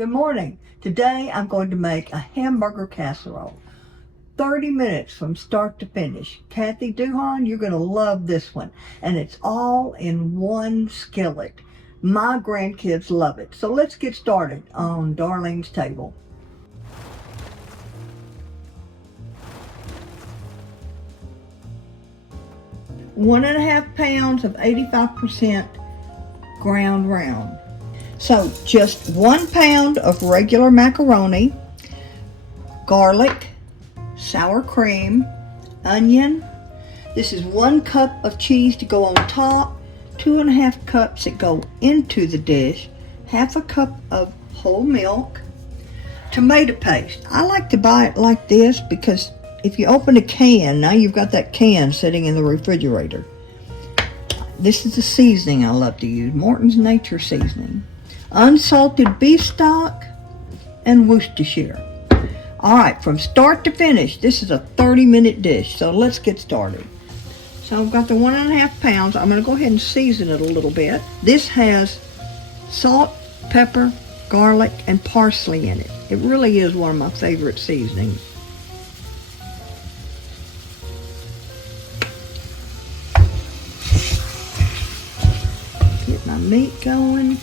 Good morning. Today I'm going to make a hamburger casserole. 30 minutes from start to finish. Kathy Duhan, you're going to love this one. And it's all in one skillet. My grandkids love it. So let's get started on Darlene's table. One and a half pounds of 85% ground round. So just 1 pound of regular macaroni, garlic, sour cream, onion. This is 1 cup of cheese to go on top, 2.5 cups that go into the dish, 1/2 cup of whole milk, tomato paste. I like to buy it like this because if you open a can, now you've got that can sitting in the refrigerator. This is the seasoning I love to use, Morton's Nature Seasoning. Unsalted beef stock and Worcestershire. All right, from start to finish, this is a 30-minute dish, so let's get started. So I've got the 1.5 pounds. I'm going to go ahead and season it a little bit. This has salt, pepper, garlic, and parsley in it. It really is one of my favorite seasonings. Get my meat going.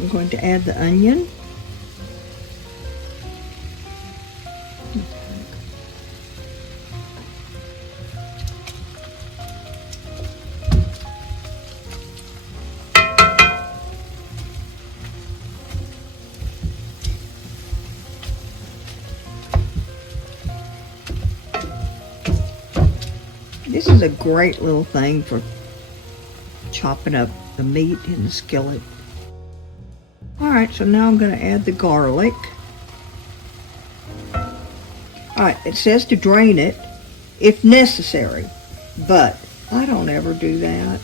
I'm going to add the onion. This is a great little thing for chopping up the meat in the skillet. Alright, so now I'm going to add the garlic. Alright, it says to drain it if necessary, but I don't ever do that.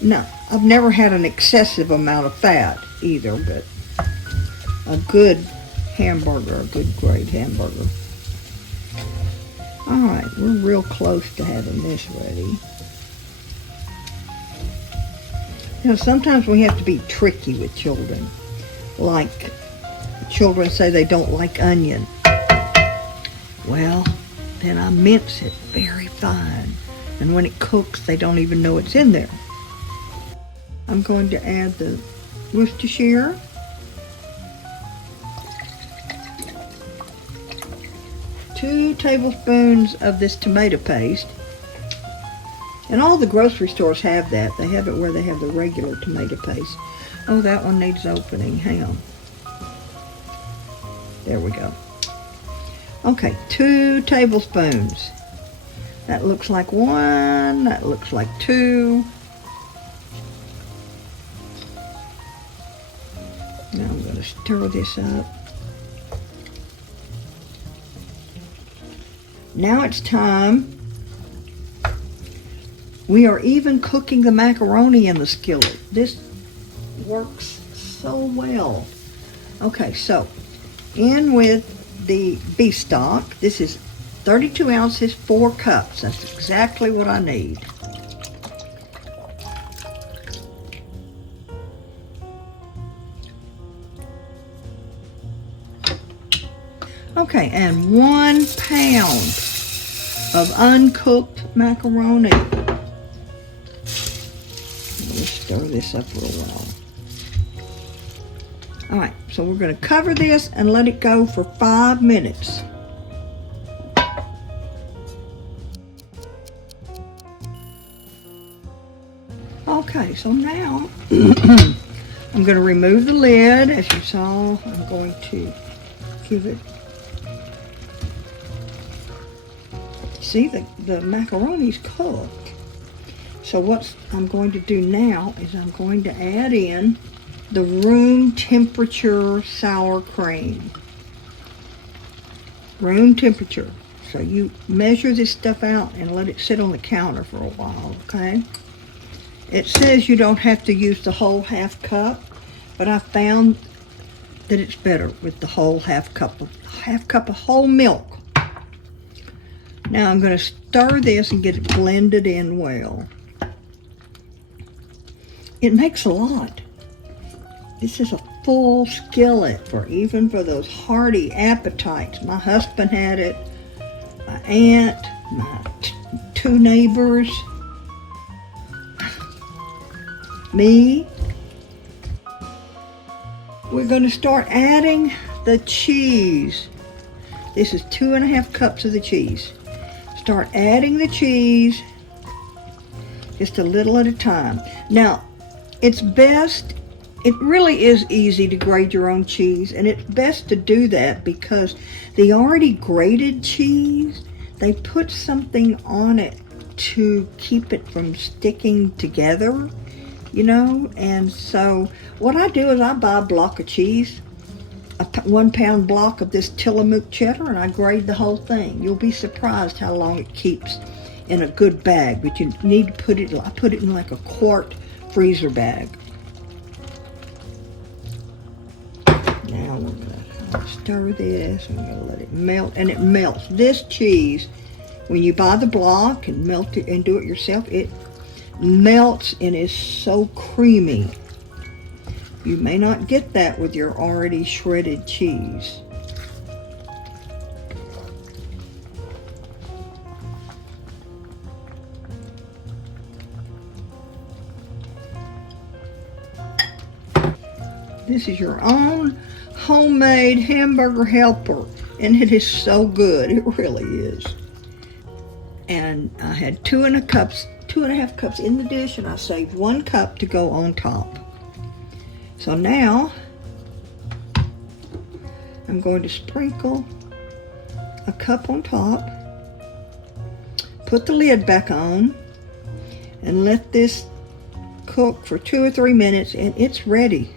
No, I've never had an excessive amount of fat either, but a good hamburger, a good grade hamburger. Alright, we're real close to having this ready. You know, sometimes we have to be tricky with children. Like, children say they don't like onion. Well, then I mince it very fine. And when it cooks, they don't even know it's in there. I'm going to add the Worcestershire. Two tablespoons of this tomato paste. And all the grocery stores have that. They have it where they have the regular tomato paste. Oh, that one needs opening. Hang on. There we go. Okay, 2 tablespoons. That looks like 1. That looks like 2. Now I'm going to stir this up. Now it's time. We are even cooking the macaroni in the skillet. This works so well. Okay, so in with the beef stock. This is 32 ounces, 4 cups. That's exactly what I need. Okay, and 1 pound of uncooked macaroni. Stir this up for a while. All right, so we're going to cover this and let it go for 5 minutes. Okay, so now I'm going to remove the lid. As you saw, I'm going to give it. See, the macaroni's cooked. So what I'm going to do now is I'm going to add in the room temperature sour cream. Room temperature. So you measure this stuff out and let it sit on the counter for a while, okay? It says you don't have to use the whole 1/2 cup, but I found that it's better with the whole 1/2 cup of whole milk. Now I'm going to stir this and get it blended in well. It makes a lot. This is a full skillet even for those hearty appetites. My husband had it, my aunt, my two neighbors, me. We're going to start adding the cheese. This is 2.5 cups of the cheese. Start adding the cheese just a little at a time. Now, it's best, it really is easy to grate your own cheese, and it's best to do that because the already grated cheese, they put something on it to keep it from sticking together, you know. And so what I do is I buy a block of cheese, a 1 pound block of this Tillamook cheddar, and I grate the whole thing. You'll be surprised how long it keeps in a good bag, but you need to put it, I put it in like a quart freezer bag. Now we're gonna stir this, and we're gonna let it melt, and it melts. This cheese, when you buy the block and melt it and do it yourself, it melts and is so creamy. You may not get that with your already shredded cheese. This is your own homemade hamburger helper, and it is so good. It really is. And I had 2.5 cups in the dish, and I saved 1 cup to go on top. So now I'm going to sprinkle a cup on top, put the lid back on, and let this cook for 2 or 3 minutes, and it's ready.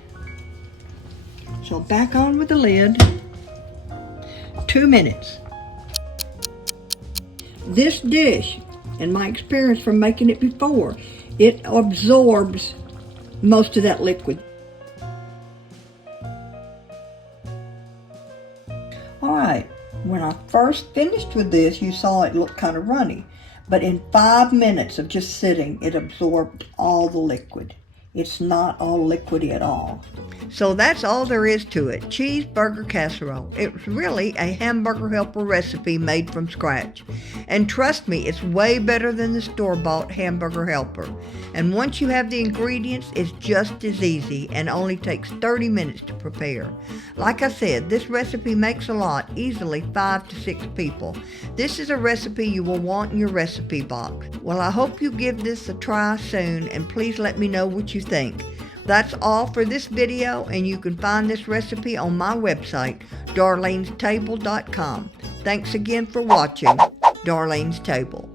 So back on with the lid, 2 minutes. This dish, in my experience from making it before, it absorbs most of that liquid. All right, when I first finished with this, you saw it looked kind of runny, but in 5 minutes of just sitting, it absorbed all the liquid. It's not all liquidy at all. So that's all there is to it. Cheeseburger casserole. It's really a hamburger helper recipe made from scratch. And trust me, it's way better than the store-bought hamburger helper. And once you have the ingredients, it's just as easy and only takes 30 minutes to prepare. Like I said, this recipe makes a lot, easily 5 to 6 people. This is a recipe you will want in your recipe box. Well, I hope you give this a try soon, and please let me know what you think. That's all for this video, and you can find this recipe on my website, darlenestable.com. Thanks again for watching Darlene's Table.